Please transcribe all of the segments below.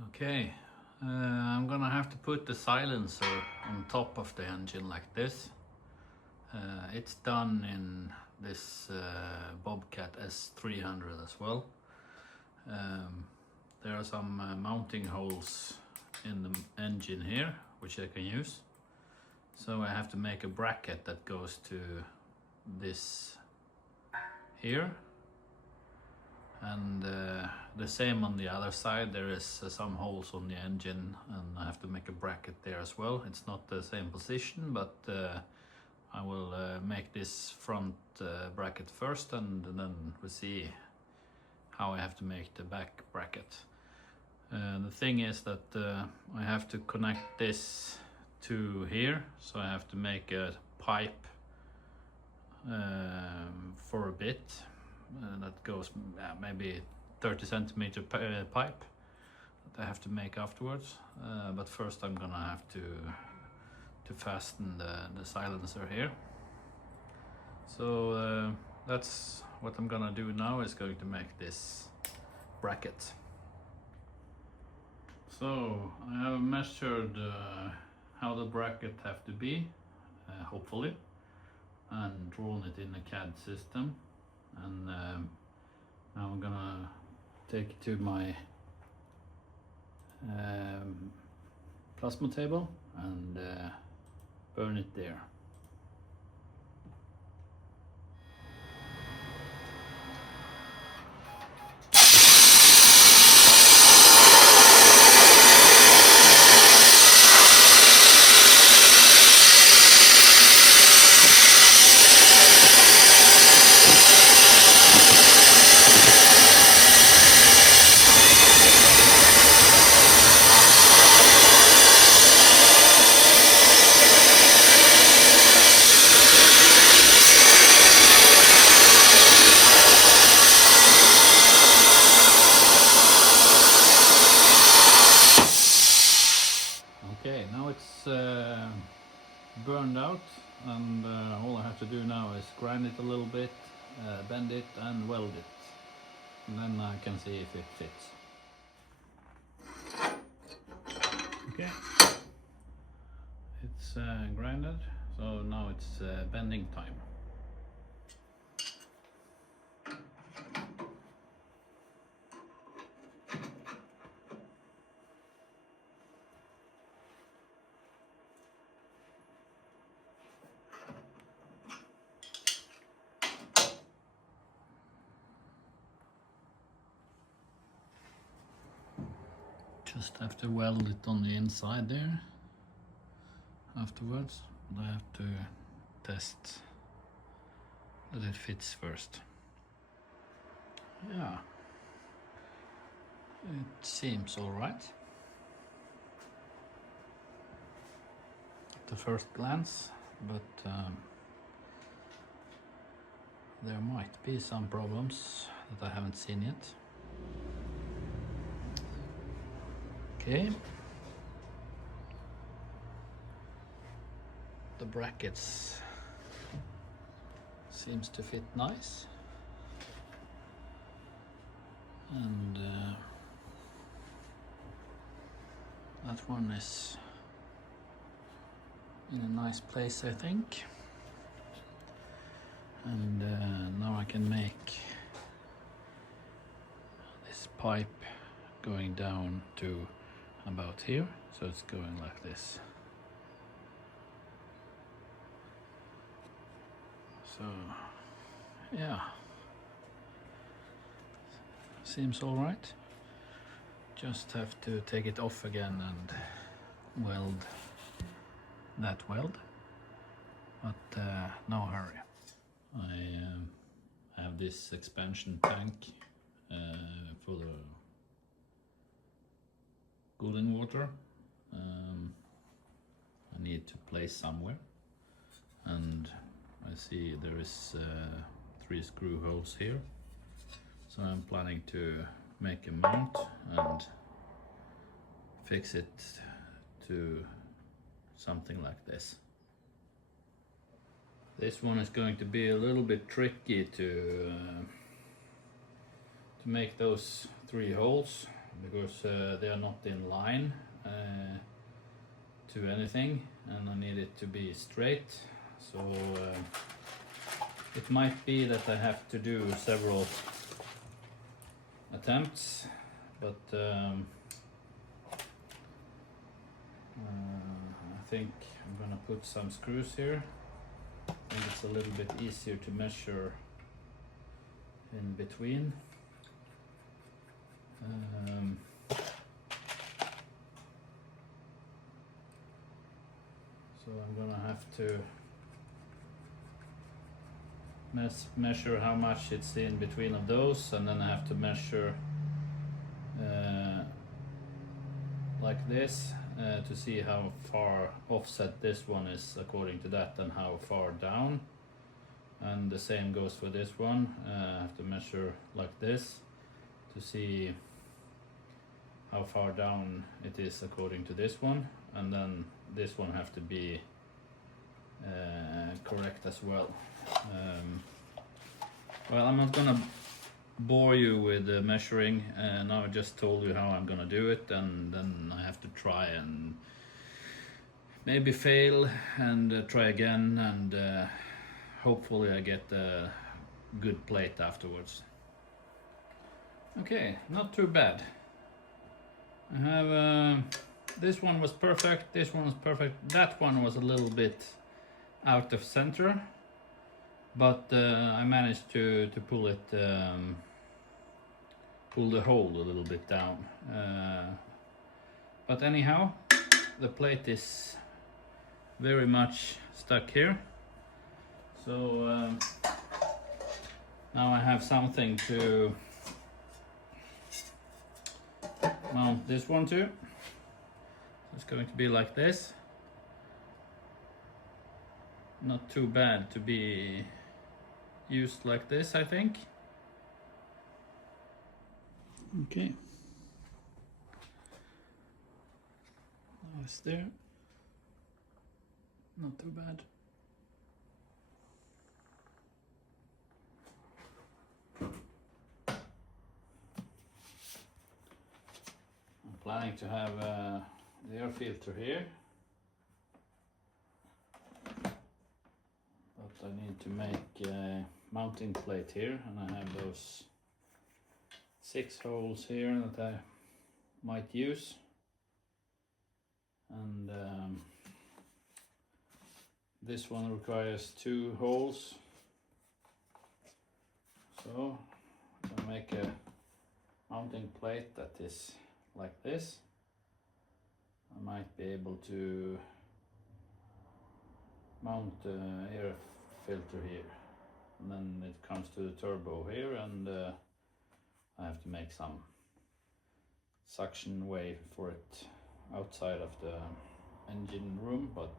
Okay, I'm gonna have to put the silencer on top of the engine like this. It's done in this Bobcat S300 as well. There are some mounting holes in the engine here which I can use. So I have to make a bracket that goes to this here. And the same on the other side. There is some holes on the engine and I have to make a bracket there as well. It's not the same position, but I will make this front bracket first, and then we'll see how I have to make the back bracket. The thing is that I have to connect this to here, so I have to make a pipe for a bit. That goes maybe 30 centimeter pipe that I have to make afterwards, but first I'm gonna have to fasten the silencer here. So that's what I'm gonna do now, is going to make this bracket. So I have measured how the bracket have to be, hopefully, and drawn it in a CAD system. And now I'm gonna take it to my plasma table and burn it there. Okay, now it's burned out, and all I have to do now is grind it a little bit, bend it and weld it, and then I can see if it fits. Okay, it's grinded, so now it's bending time. Just have to weld it on the inside there afterwards, but I have to test that it fits first. Yeah, it seems all right at the first glance, but there might be some problems that I haven't seen yet. Okay, the brackets seems to fit nice, and that one is in a nice place, I think. And now I can make this pipe going down to about here, so it's going like this. So yeah, seems all right. Just have to take it off again and weld that weld, but no hurry. I have this expansion tank for the cooling water. I need to place somewhere, and I see there is 3 screw holes here, so I'm planning to make a mount and fix it to something like this. This one is going to be a little bit tricky to make those 3 holes, because they are not in line to anything, and I need it to be straight. So it might be that I have to do several attempts, but I think I'm gonna put some screws here. I think it's a little bit easier to measure in between. So I'm gonna have to measure how much it's in between of those, and then I have to measure like this to see how far offset this one is according to that, and how far down. And the same goes for this one. I have to measure like this to see how far down it is according to this one, and then this one have to be correct as well. Well, I'm not gonna bore you with measuring. Now I just told you how I'm gonna do it, and then I have to try and maybe fail and try again, and hopefully I get a good plate afterwards. Okay, not too bad. I have this one was perfect, this one was perfect, that one was a little bit out of center, but I managed to pull it, pull the hole a little bit down. But anyhow, the plate is very much stuck here. So now I have something to mount this one to. It's going to be like this. Not too bad to be used like this, I think. Okay. Now it's there. Not too bad. I'm planning to have the air filter here, but I need to make a mounting plate here, and I have those 6 holes here that I might use, and this one requires 2 holes, so I'm gonna make a mounting plate that is like this. I might be able to mount the air filter here, and then it comes to the turbo here, and I have to make some suction way for it outside of the engine room, but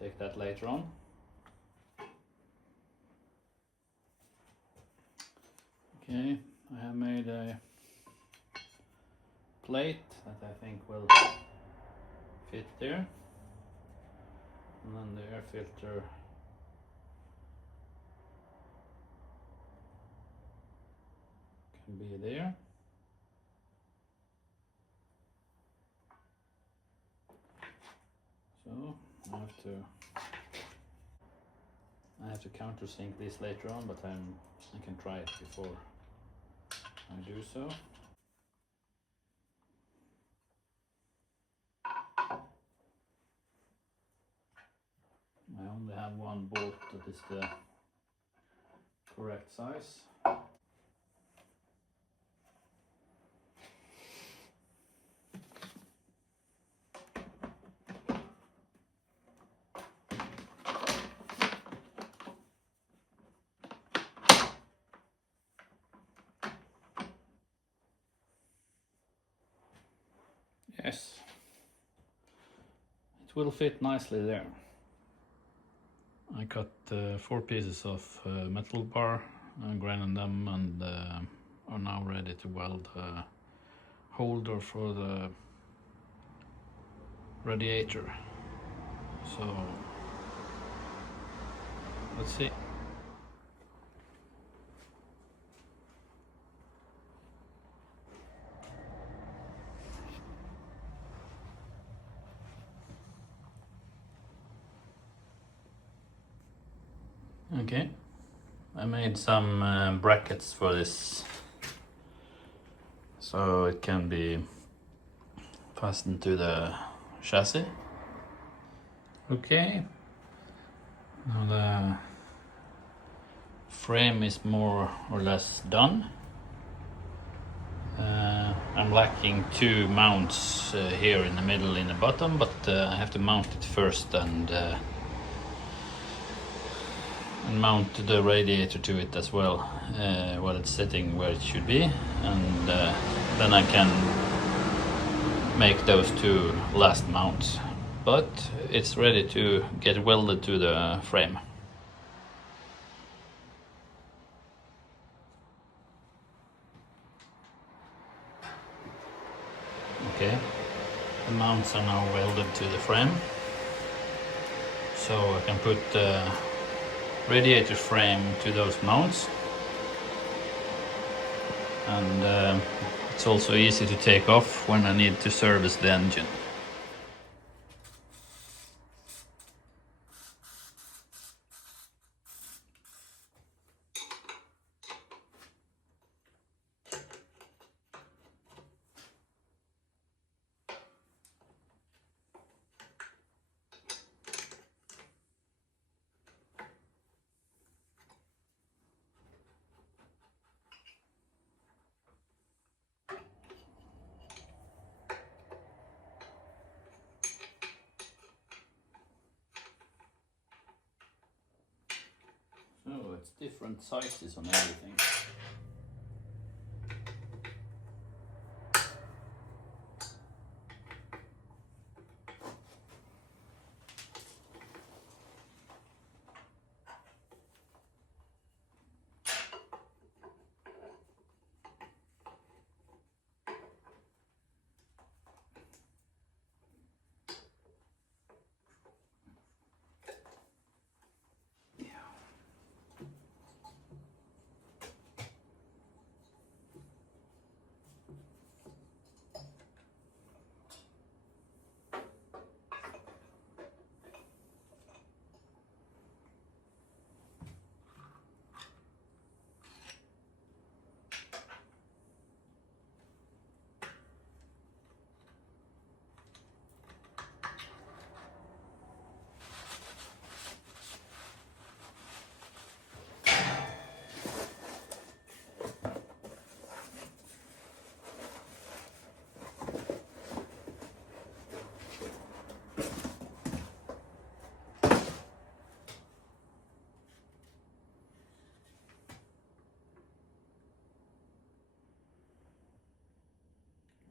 take that later on. Okay, I have made a plate that I think will fit there, and then the air filter can be there. So I have to countersink this later on, but I can try it before I do so. I only have one bolt that is the correct size. Yes, it will fit nicely there. I cut 4 pieces of metal bar and grinded them, and are now ready to weld a holder for the radiator. So let's see. Okay, I made some brackets for this so it can be fastened to the chassis. Okay, now the frame is more or less done. I'm lacking two mounts here in the middle in the bottom, but I have to mount it first and mount the radiator to it as well, while it's sitting where it should be, and then I can make those two last mounts. But it's ready to get welded to the frame. Okay, the mounts are now welded to the frame, so I can put the radiator frame to those mounts, and it's also easy to take off when I need to service the engine. So it's different sizes on everything.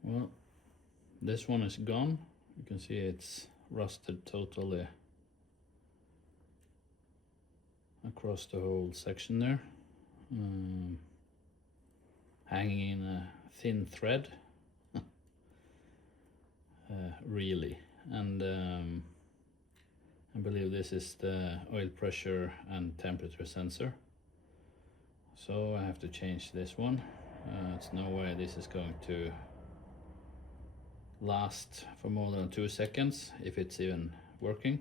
Well, this one is gone. You can see it's rusted totally across the whole section there, hanging in a thin thread, really. And I believe this is the oil pressure and temperature sensor, so I have to change this one. It's no way this is going to last for more than 2 seconds, if it's even working.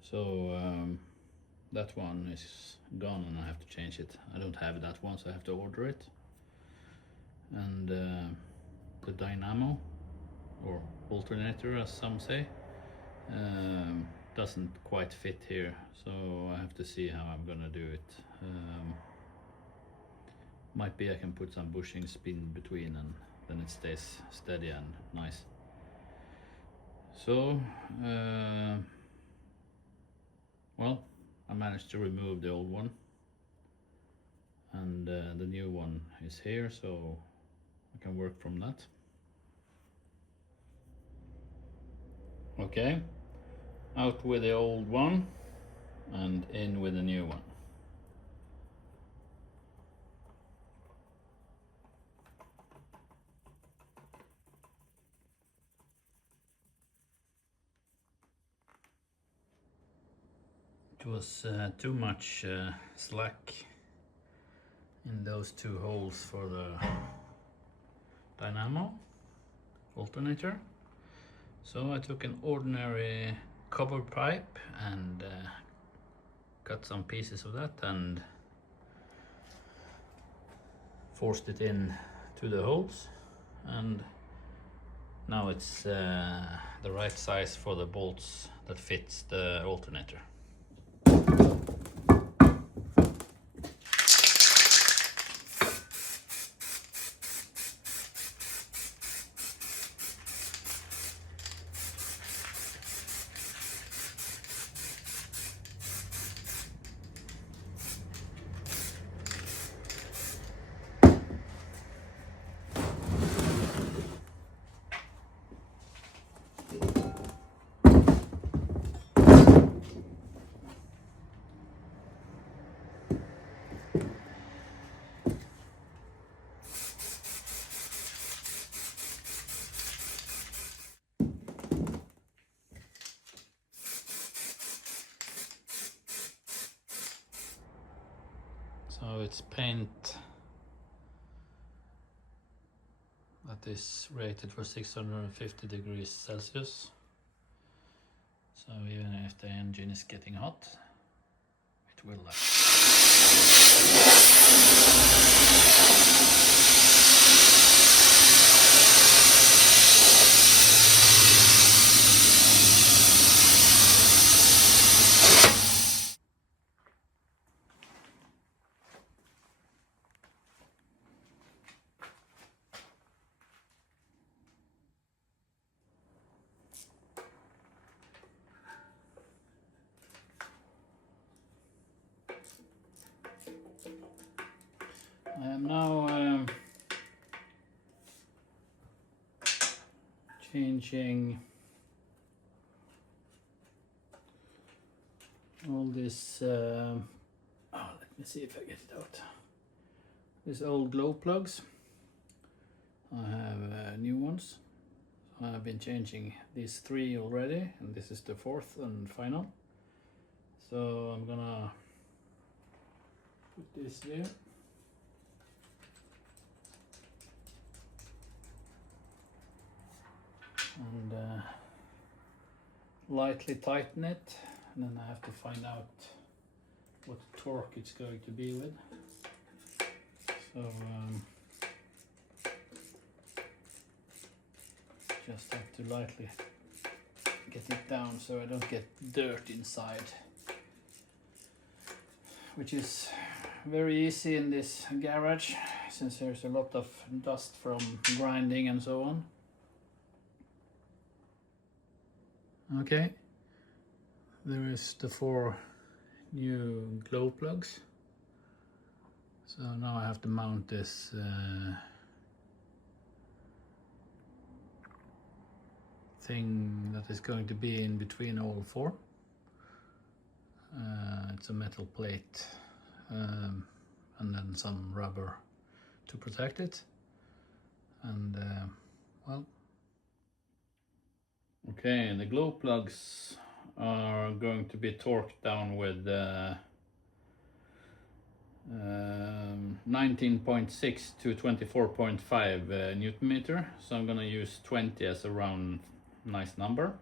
So that one is gone and I have to change it. I don't have that one, so I have to order it. And the Dynamo, or alternator as some say, doesn't quite fit here, so I have to see how I'm gonna do it. Might be I can put some bushings in between and then it stays steady and nice. So well, I managed to remove the old one, and the new one is here, so I can work from that. Okay, out with the old one and in with the new one. It was too much slack in those two holes for the Dynamo alternator, so I took an ordinary copper pipe and cut some pieces of that and forced it in to the holes, and now it's the right size for the bolts that fits the alternator. So it's paint that is rated for 650 degrees Celsius. So even if the engine is getting hot, it will last. I am now changing all this, let me see if I get it out. These old glow plugs. I have new ones. I've been changing these 3 already, and this is the 4th and final. So I'm gonna put this here. And lightly tighten it, and then I have to find out what torque it's going to be with. So just have to lightly get it down so I don't get dirt inside, which is very easy in this garage since there's a lot of dust from grinding and so on. Okay, there is the 4 new glow plugs. So now I have to mount this thing that is going to be in between all 4. It's a metal plate and then some rubber to protect it. And well, okay, the glow plugs are going to be torqued down with 19.6 to 24.5 Newton meter. So I'm gonna use 20 as a round nice number.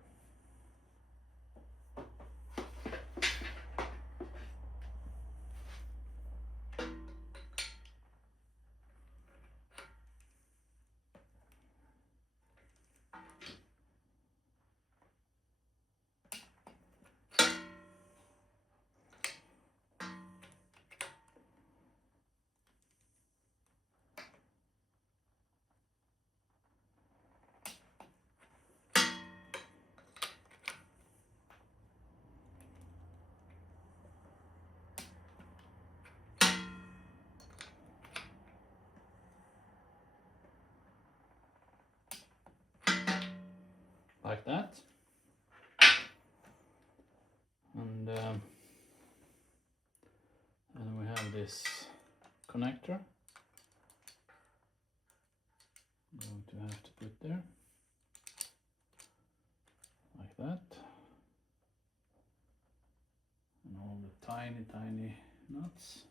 Like that. And then we have this connector I'm going to have to put there, like that, and all the tiny nuts.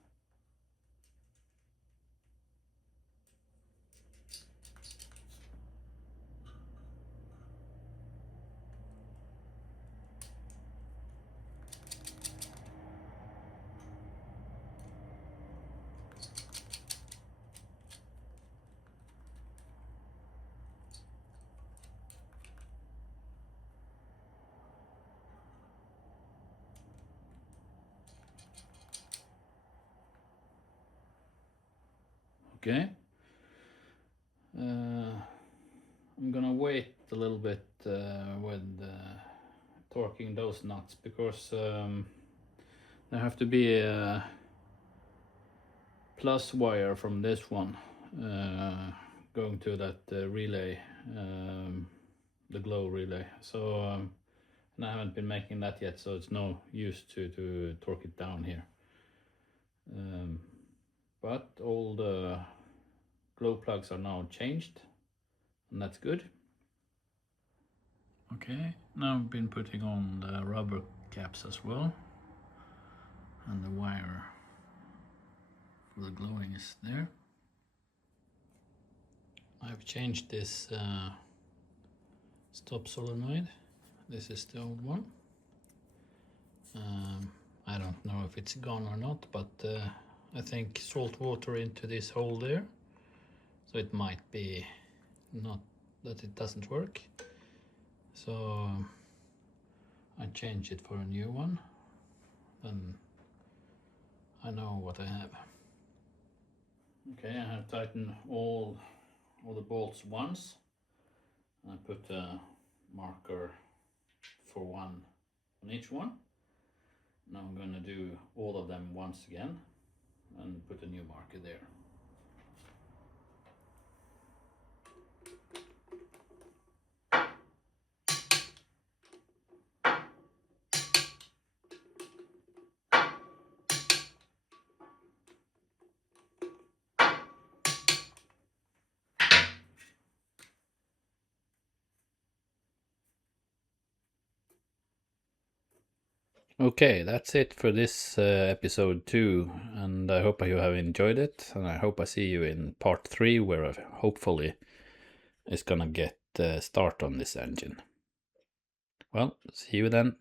Okay. I'm gonna wait a little bit with torquing those nuts, because there have to be a plus wire from this one going to that relay, the glow relay. So and I haven't been making that yet, so it's no use to torque it down here. But all the glow plugs are now changed, and that's good. Okay, now I've been putting on the rubber caps as well, and the wire for the glowing is there. I've changed this stop solenoid. This is the old one. I don't know if it's gone or not, but I think salt water into this hole there, so it might be not that it doesn't work. So I change it for a new one, and I know what I have. Okay, I have tightened all the bolts once. I put a marker for one on each one. Now I'm going to do all of them once again and put a new marker there. Okay, that's it for this episode 2, and I hope you have enjoyed it, and I hope I see you in part 3, where hopefully it's gonna get start on this engine. Well, see you then.